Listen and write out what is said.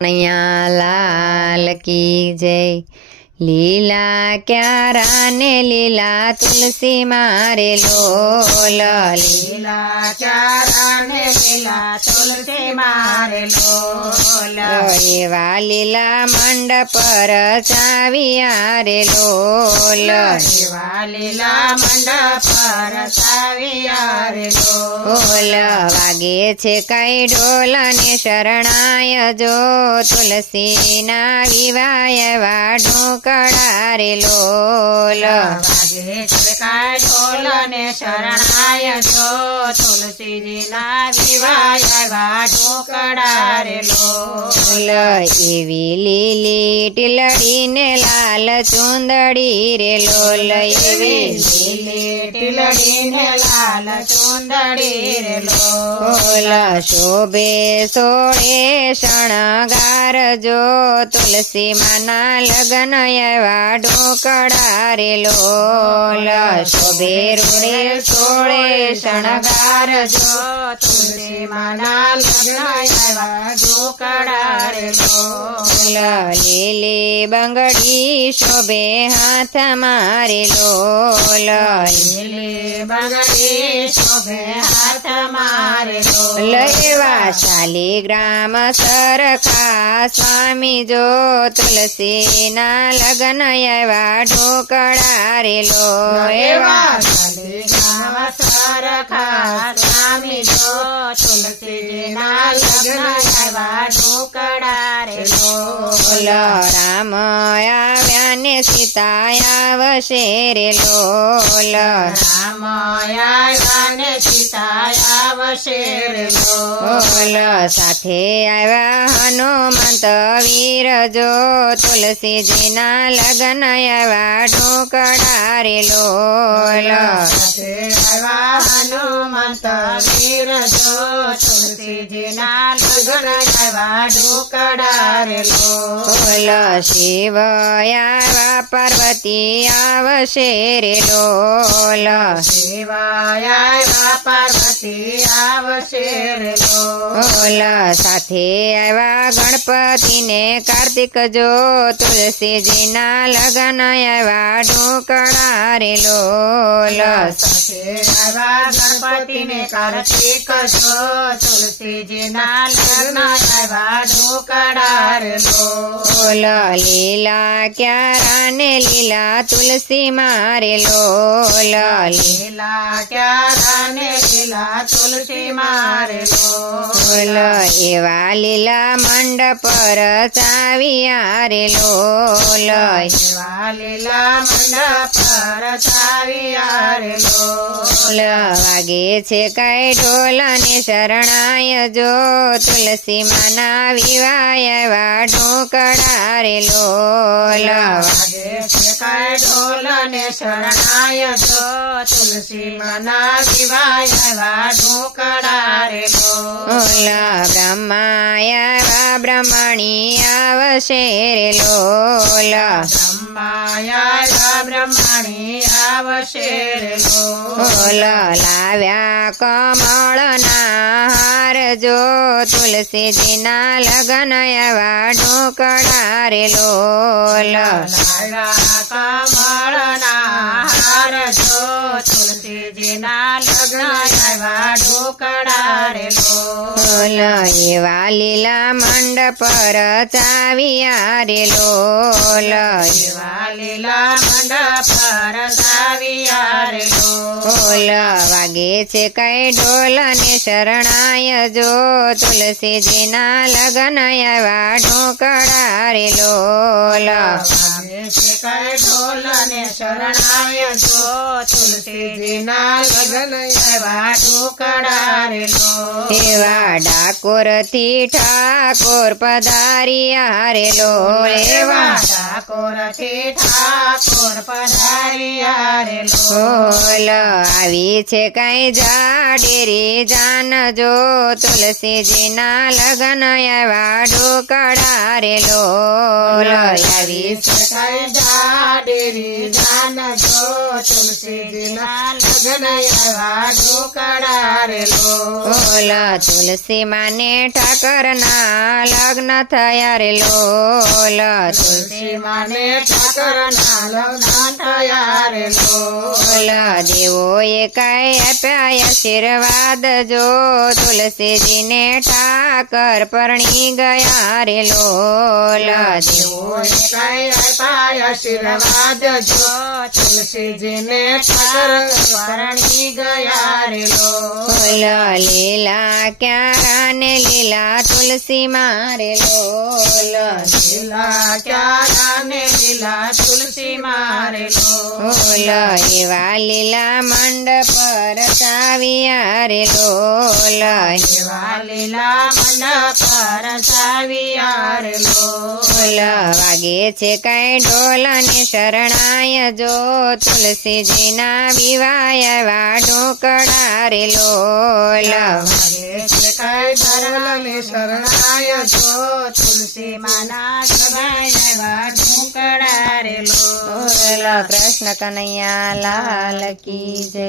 કનૈયા લાલ કી જય। લીલા ક્યારા ને લીલા તુલસી મારે લોલ। લીલા ચારા ને લીલા તુલસી મારે લોલ। એવા લીલા મંડપ રચાવ્યા રે લોલ। એવા લીલા મંડપ રચાવ્યા રે લોલ। વાગે છે કઈ ઢોલ ને શરણાય જો તુલસીના વિવાય વાઢું કડારે લોલ। વાગે છે કાય ઢોલ ને શરણાય જો તુલસીજીના વિવાય વાઢો કડારે લોલ। એવી લીલી ટીલડી ને લાલ ચુંદડી રે લોલ। એવી લીલી ટીલડી ને લાલ ચુંદડી રે લોલ। શોભે સોળે શણગાર જો તુલસી માના લગન વાઢો કડારે લોલ। શોભે રૂડે સોળે શણગાર જો તુલસી માના લગ્ન વાઢો કડારે લોલ। લીલી બંગડી શોભે હાથ મારે લોલ। લીલી બંગડી શોભે હાથ મારે લોલ। એવા શાલિગ્રામ સરખા સ્વામી જો તુલસીના લગન વાઢો કડારે લોલ। એવા શાલિગ્રામ સરખા સ્વામી જો તુલસીજીના લગ્ન વાઢો કડારે લોલ। રામ આવ્યા ને સીતા આવશે રે લોલ। રામ આવ્યા ને સીતા આવશે રે લોલ। સાથે આવ્યા હનુમંત વીર જો તુલસીજીના લગન વાઢો કડારે લોલ। સાથે આવ્યા હનુમંત વીર જો તુલસીજીના લગ્ન વાઢો કડારે લોલ। શિવ આવ્યા પાર્વતી આવશે રે લોલ। શિવાયા પાર્વતી આવશે રે લોલ। સાથે આવ્યા ગણપતિ ને કાર્તિક જો તુલસીજીના લગન વાઢો કડારે લોલ। સાથે આવ્યા ગણપતિ ને કાર્તિક જો તુલસીજીના લગ્ન વાઢો કડારે લોલ। લીલા ક્યારા ને લીલા તુલસી મારે લોલ। લીલા ક્યારા ને લીલા તુલસી મારે લોલ। એવા લીલા મંડપ રચાવ્યા રે લોલ। એવા લીલા મંડપ રચાવ્યા રે લોલ। વાગે છે કઈ ઢોલ ને શરણાય જો તુલસી માના વિવાય વાઢો કડારે લોલ। વાગે છે કાય ઢોલ ને શરણાય જો તુલસી મના વિવાય વાઢો કડારે લોલ। બ્રહ્માયા બ્રહ્મણી આવશે રે લોલ। બ્રહ્માયા બ્રહ્મણી આવશે રે લોલ। લાવ્યા કમળના હાર જો તુલસીજીના લગન વાઢો કડારે લોલ। લાવ્યા કમળના હાર જો તુલસીજીના લગ્ન વાઢો કડારે લોલ। એવા લીલા મંડપ રચાવ્યા રે લોલ। એવા લીલા મંડપ રચાવ્યા રે લોલ। વાગે છે કઈ ઢોલ ને શરણાય જો તુલસીજીના લગન વાઢો કડારે લોલ। વાગે છે કઈ ઢોલ ને શરણાય જો તુલસીજીના લગ્ન વાઢો કડારે લોલ। એવા ડાકોર થી ઠાકોર પધાર્યા રે લોલ। એવા ઠાકોર થી ઠાકોર પધાર્યા રે લોલ। આવી છે કઈ જાડેરી જાન જો તુલસીજીના લગન વાઢો કડારે લોલ। આવી છે કઈ જાડેરી જાનજો તુલસીજીના લગ્ન એવા ઢોકળા રે લોલ તુલસી માને ઠાકરના લગ્ન થયા રે લોલ તુલસી માને ઠાકરના લગ્ન થયા રે લોલ દેવોએ કઈ આપ્યા આશીર્વાદ જો તુલસીજીને ઠાકર પરણી ગયા રે લોલ દેવોએ કઈ આપ્યા આશીર્વાદ જો તુલસીજીને ઠાકર પરણી ગયા રે લોલ લીલા ક્યારા ને લીલા તુલસી મારે લોલ લીલા ક્યારા ને લીલા તુલસી મારે લોલ એવા લીલા મંડપ રચાવ્યા રે લોલ એવા લીલા મંડપ રચાવ્યા રે લોલ વાગે છે કઈ ઢોલ ને શરણાય જો તુલસીજીના વિવાય એવા ઢોકળા રે લોલ વાગે છે કઈ ઢોલ ને શરણાય જો તુલસી માના ગવાય એવા ઢોકળા રે લોલ કૃષ્ણ કનૈયા લાલ કી જય.